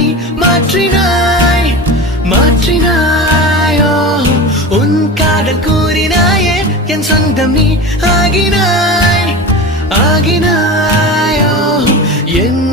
நீ மாற்றினாய் மாற்றினாயோ உன் காதல் கூறினாயே என் சொந்தம் நீ ஆகினாய் ஆகினாயோ என்